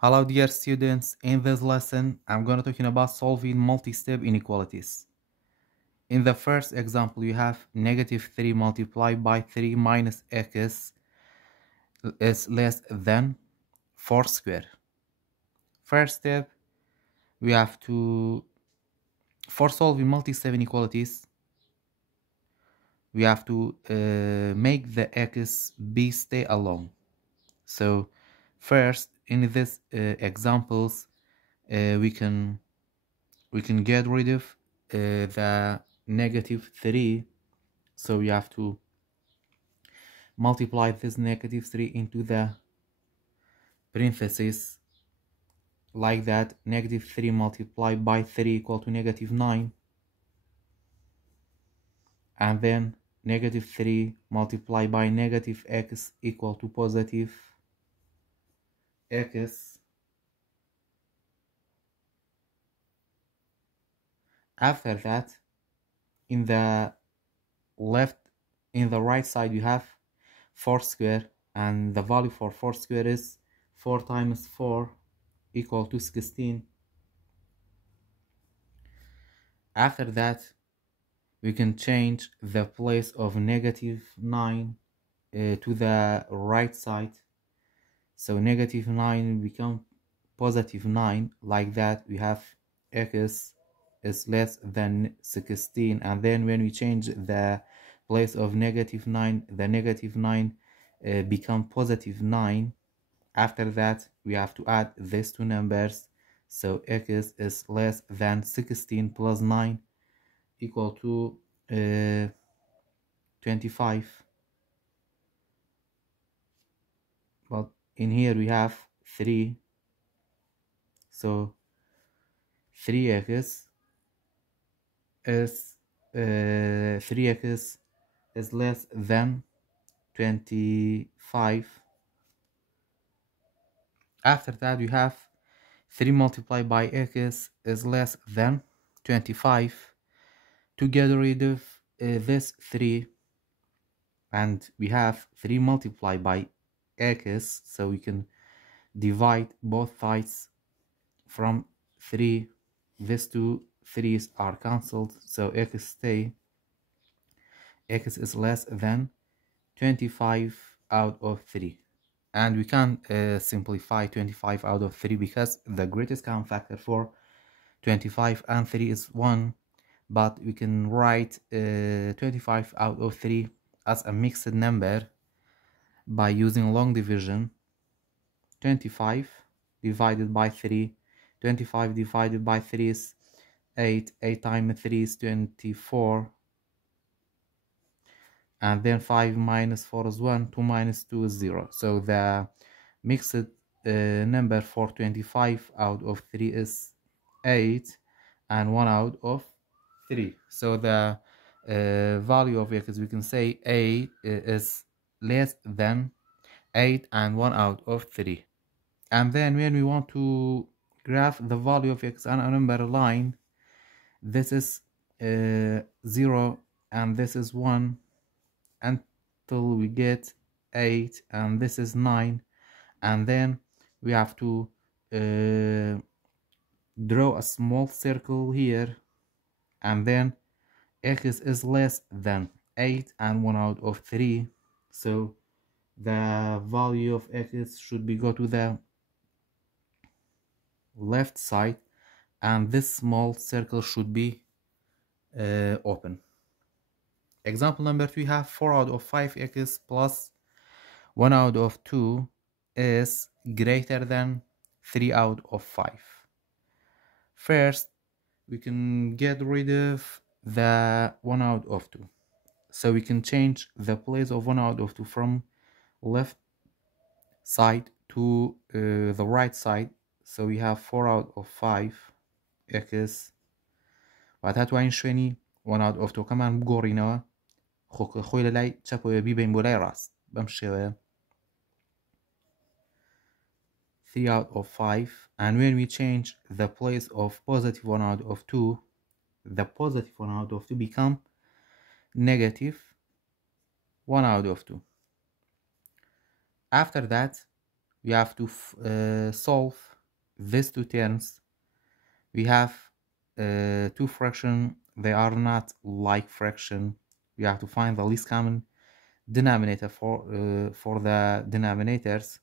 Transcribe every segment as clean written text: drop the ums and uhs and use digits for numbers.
Hello dear students, in this lesson I'm going to talking about solving multi-step inequalities. In the first example you have negative 3 multiplied by 3 minus x is less than 4 square. First step, we have to, for solving multi-step inequalities, we have to make the x b stay alone. So first in this examples we can get rid of the negative 3, so we have to multiply this negative 3 into the parentheses like that. Negative 3 multiplied by 3 equal to negative 9, and then negative 3 multiplied by negative x equal to positive x. After that, in the right side you have 4 square, and the value for 4 square is 4 times 4 equal to 16. After that, we can change the place of negative 9 to the right side, so negative 9 become positive 9. Like that, we have x is less than 16, and then when we change the place of negative 9, the negative 9 become positive 9. After that, we have to add these two numbers, so x is less than 16 plus 9 equal to 25. But in here we have 3, so 3x is 3x is less than 25. After that, we have 3 multiplied by x is less than 25. To get rid of this 3, and we have 3 multiplied by x, so we can divide both sides from 3. These two 3's are cancelled, so x stay. X is less than 25 out of 3, and we can simplify 25 out of 3 because the greatest common factor for 25 and 3 is 1, but we can write 25 out of 3 as a mixed number by using long division. 25 divided by 3, 25 divided by 3 is 8, 8 times 3 is 24, and then 5 minus 4 is 1, 2 minus 2 is 0. So the mixed number for 25 out of 3 is 8, and 1 out of 3. So the value of x, we can say a is less than 8 and 1 out of 3. And then when we want to graph the value of x on a number line, this is 0 and this is 1 until we get 8, and this is 9, and then we have to draw a small circle here, and then x is less than 8 and 1 out of 3, so the value of x should be go to the left side, and this small circle should be open. Example number 2, we have 4 out of 5x plus 1 out of 2 is greater than 3 out of 5. First, we can get rid of the 1 out of 2. So we can change the place of 1 out of 2 from left side to the right side. So we have 4 out of 5 x. بعدها توانین شوێنی 1 out of 2 کەمان بگۆڕینەوە خۆی لە لای چەپەوە بیبین بۆ لای ڕاست بەم شێوەیە. 3 out of 5, and when we change the place of positive 1 out of 2, the positive 1 out of 2 become negative 1 out of 2. After that, we have to solve these two terms. We have two fraction, they are not like fraction. We have to find the least common denominator for the denominators.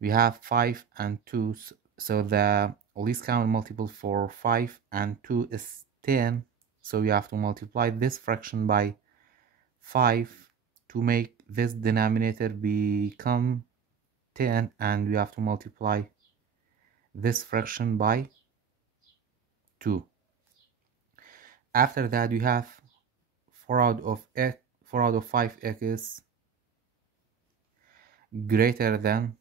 We have 5 and 2, so the least common multiple for 5 and 2 is 10, so we have to multiply this fraction by 5 to make this denominator become 10, and we have to multiply this fraction by 2. After that we have 4 out of 5x greater than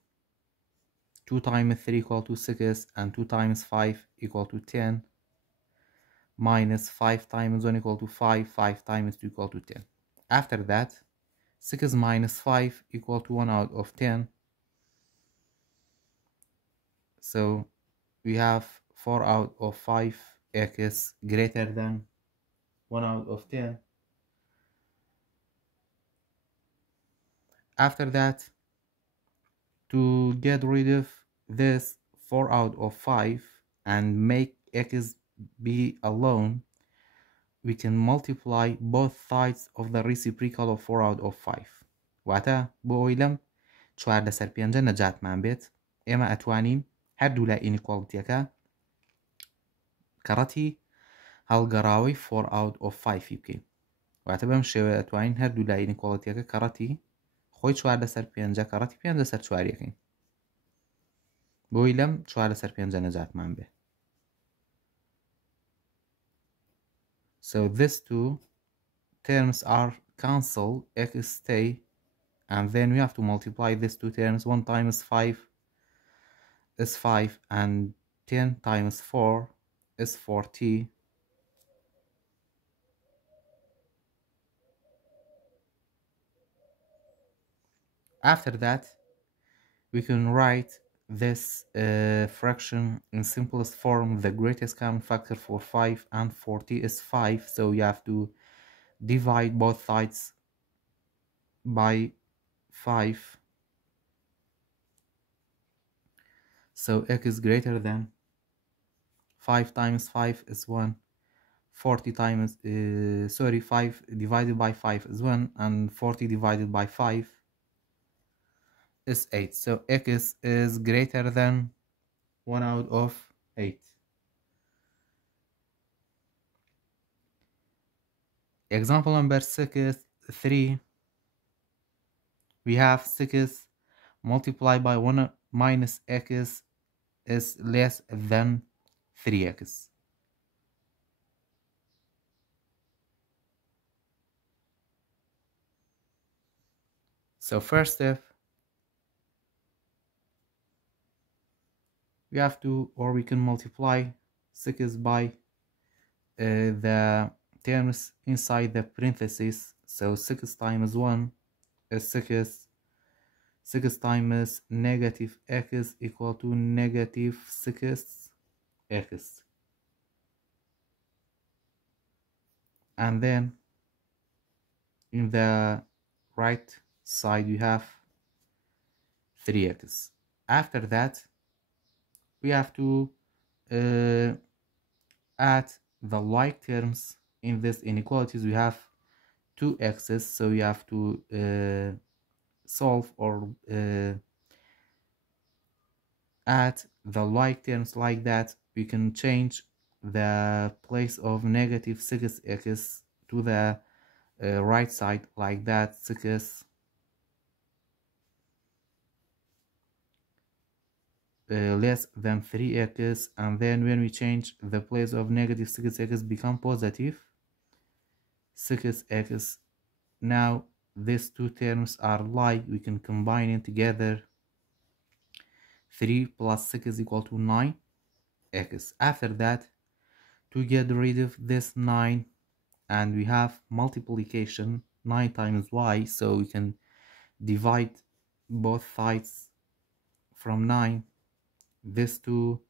2 times 3 equal to 6, and 2 times 5 equal to 10, minus 5 times 1 equal to 5, 5 times 2 equal to 10. After that, 6 minus 5 equal to 1 out of 10. So we have 4 out of 5x greater than 1 out of 10. After that, to get rid of this 4 out of 5 and make x be alone, we can multiply both sides of the reciprocal of 4 out of 5. واتە بۆ ئەوەی لەم 4/5 نەجاتمان بێت، ئێمە ئەتوانین هەردوو لای ئینیکواڵیتیەکە کەڕەتی هەڵگەڕاوی 4 out of 5 بکەین. واتە بەم شێوەیە ئەتوانین هەردوو لای ئینیکواڵیتیەکە کەڕەتی خۆی 4/5 کەڕەتی 5/4 یەکەین، بۆی لەم 4/5 نەجاتمان بێ. So these two terms are cancelled, x stay, and then we have to multiply these two terms. 1 times 5 is 5, and 10 times 4 is 40. After that, we can write this fraction in simplest form. The greatest common factor for 5 and 40 is 5, so you have to divide both sides by 5. So x is greater than 5 times 5 is 1, 40 times 5 divided by 5 is 1, and 40 divided by 5 is 8. So x is greater than 1 out of 8. Example number 3. We have 6 multiplied by 1 minus x is less than 3x. So first step, we have to, or we can multiply 6 by the terms inside the parentheses. So 6 times 1 is 6. 6 times negative x equal to negative 6x. And then in the right side you have 3x. After that, we have to add the like terms in this inequalities. We have 2x's, so we have to solve or add the like terms like that. We can change the place of negative 6x to the right side like that, 6 less than 3x, and then when we change the place of negative 6x become positive 6x. Now these two terms are like, we can combine it together. 3 plus 6 is equal to 9x. After that, to get rid of this 9, and we have multiplication 9 times y, so we can divide both sides from 9. These two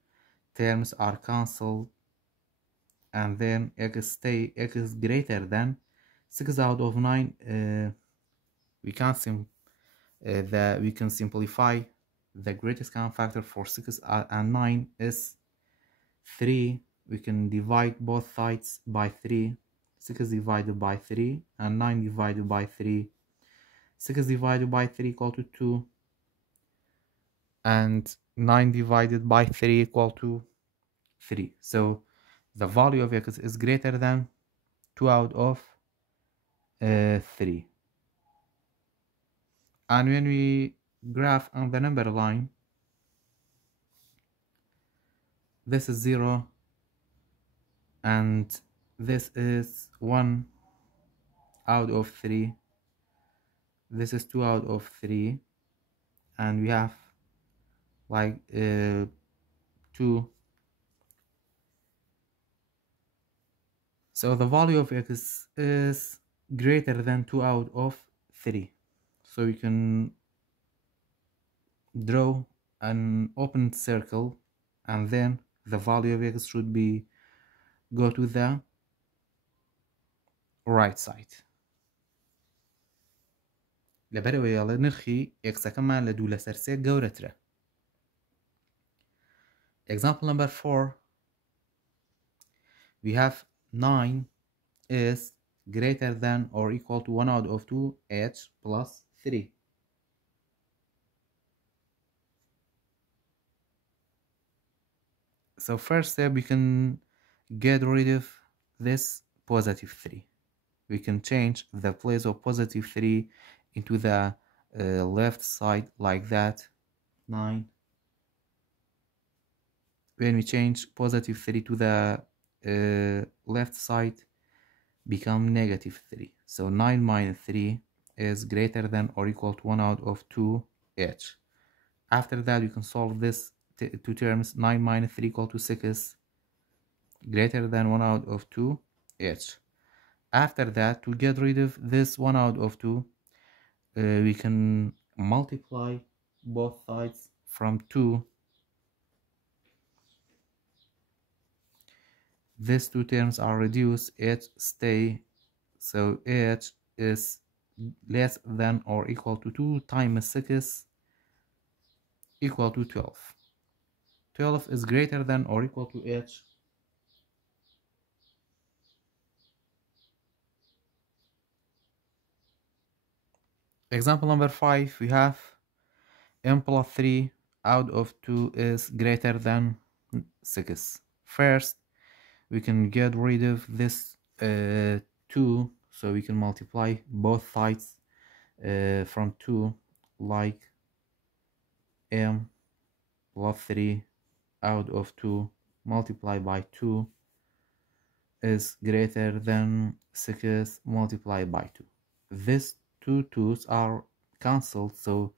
terms are cancelled, and then x stay. X is greater than 6 out of 9. We can simplify the greatest common factor for 6 and 9 is 3. We can divide both sides by 3. 6 divided by 3 and 9 divided by 3. 6 divided by 3 equal to 2, and 9 divided by 3 equal to 3. So the value of x is greater than 2 out of 3. And when we graph on the number line, this is 0 and this is 1 out of 3. This is 2 out of 3, and we have like 2. So the value of x is greater than 2 out of 3. So you can draw an open circle, and then the value of x should be go to the right side. لبرو يلا نرخي x كمان لدو لسرسي جورتره. Example number 4. We have 9 is greater than or equal to 1 out of 2h plus 3. So first step, we can get rid of this positive 3. We can change the place of positive 3 into the left side like that, 9. When we change positive 3 to the left side, become negative 3. So 9 minus 3 is greater than or equal to 1 out of 2h. After that, you can solve this two terms. 9 minus 3 equal to 6, greater than 1 out of 2h. After that, to get rid of this 1 out of 2, we can multiply both sides from 2. These two terms are reduced, h stay, so h is less than or equal to 2 times 6 equal to 12. 12 is greater than or equal to h. Example number 5, we have m plus 3 out of 2 is greater than 6. First, we can get rid of this 2, so we can multiply both sides from 2, like m plus 3 out of 2 multiplied by 2 is greater than 6 multiplied by 2. These two 2's are cancelled, so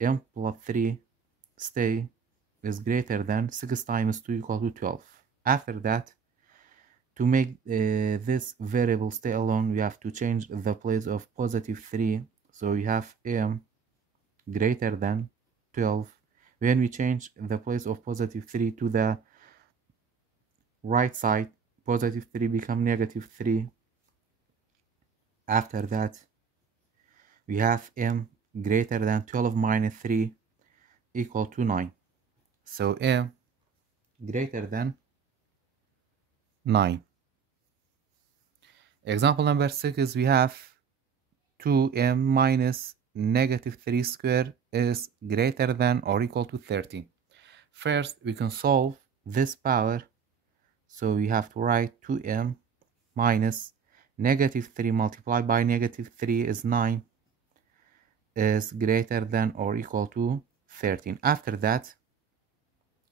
m plus 3 stay is greater than 6 times 2 equal to 12. After that, to make this variable stay alone, we have to change the place of positive 3. So we have m greater than 12. When we change the place of positive 3 to the right side, positive 3 become negative 3. After that, we have m greater than 12 minus 3 equal to 9. So m greater than 9. Example number 6 is we have 2m minus negative 3 squared is greater than or equal to 13. First, we can solve this power. So we have to write 2m minus negative 3 multiplied by negative 3 is 9 is greater than or equal to 13. After that,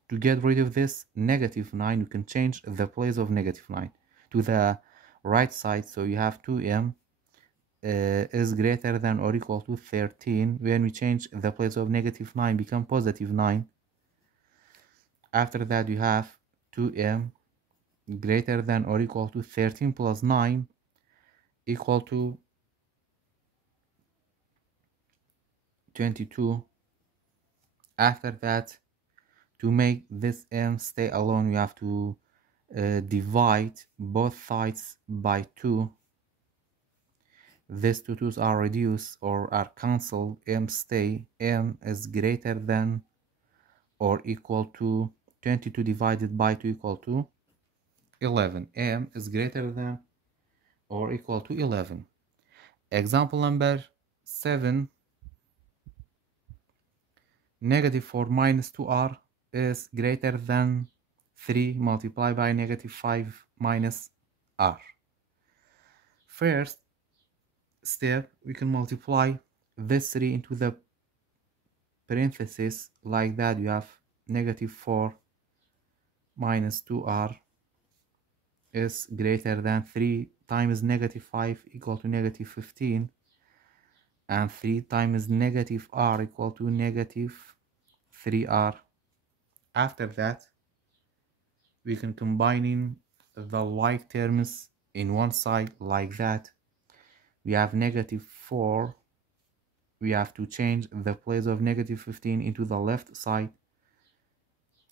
to get rid of this negative 9, we can change the place of negative 9 to the right side. So you have 2m is greater than or equal to 13. When we change the place of negative 9, become positive 9. After that, you have 2m greater than or equal to 13 plus 9 equal to 22. After that, to make this m stay alone, we have to divide both sides by 2. these two 2's are reduced or are cancelled, m stay. M is greater than or equal to 22 divided by 2 equal to 11. M is greater than or equal to 11. Example number 7, negative 4 minus 2r is greater than 3 multiplied by negative 5 minus r. First step, we can multiply this 3 into the parentheses like that. You have negative 4 minus 2r is greater than 3 times negative 5 equal to negative 15, and 3 times negative r equal to negative 3r. After that, we can combine the like terms in one side like that. We have negative 4. We have to change the place of negative 15 into the left side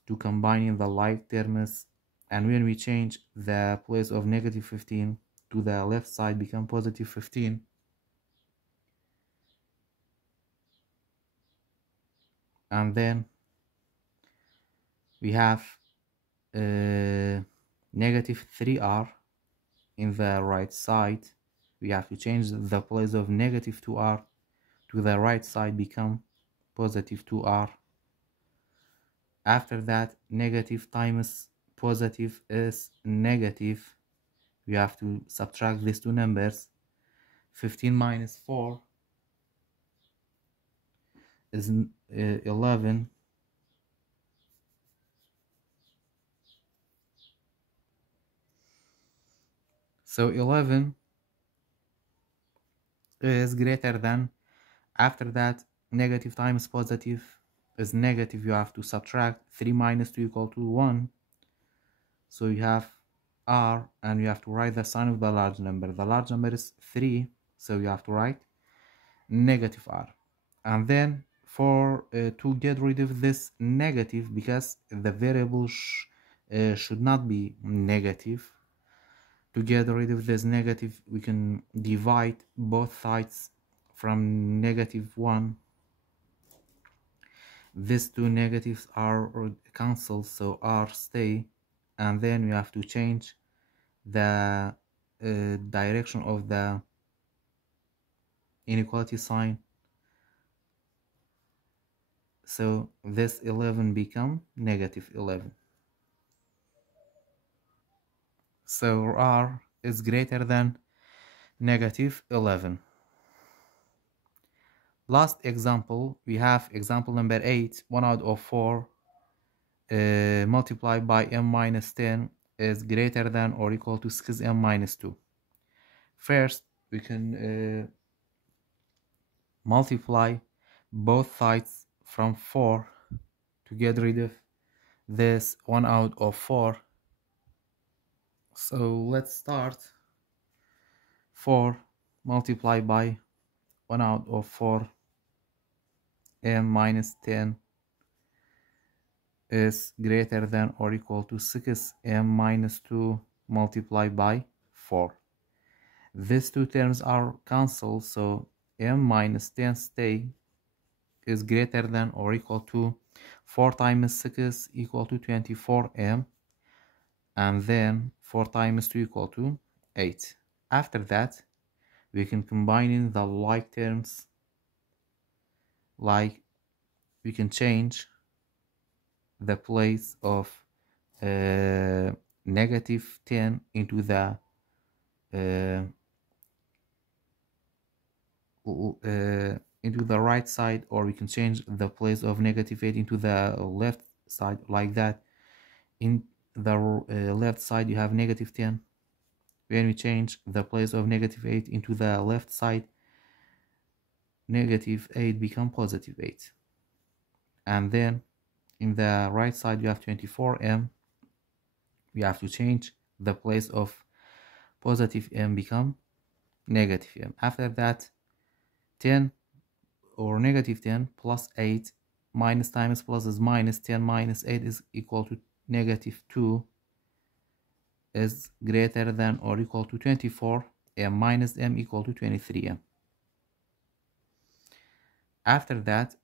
to combine the like terms, and when we change the place of negative 15 to the left side become positive 15. And then we have negative 3r in the right side. We have to change the place of negative 2r to the right side become positive 2r. After that, negative times positive is negative. We have to subtract these two numbers. 15 minus 4 is 11. So 11 is greater than. After that, negative times positive is negative. You have to subtract 3 minus 2 equal to 1. So you have r, and you have to write the sign of the large number. The large number is 3, so you have to write negative r. And then to get rid of this negative, because the variable should not be negative, to get rid of this negative, we can divide both sides from negative 1. These two negatives are cancelled, so r stay, and then we have to change the direction of the inequality sign, so this 11 become negative 11. So r is greater than negative 11. Last example, we have example number 8. 1 out of 4 multiplied by m minus 10 is greater than or equal to 6m minus 2. First, we can multiply both sides from 4 to get rid of this 1 out of 4. So let's start. 4 multiplied by 1 out of 4 m minus 10 is greater than or equal to 6m minus 2 multiplied by 4. These two terms are cancelled, so m minus 10 stay, is greater than or equal to 4 times 6 equal to 24m, and then 4 times 2 equal to 8. After that, we can combine in the like terms, like we can change the place of negative 10 into the right side, or we can change the place of negative 8 into the left side like that. In the left side you have negative 10. When we change the place of negative 8 into the left side, negative 8 become positive 8. And then in the right side you have 24m. We have to change the place of positive m become negative m. After that, 10 or negative 10 plus 8 minus times plus is minus. 10 minus 8 is equal to negative 2 is greater than or equal to 24m m minus m equal to 23m. After that,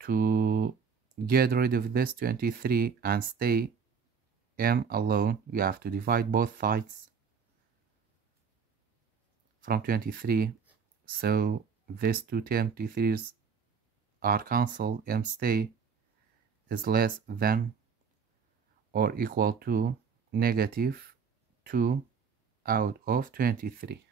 to get rid of this 23 and stay m alone, we have to divide both sides from 23. So these two 23's are cancelled. M stay is less than or equal to negative 2 out of 23.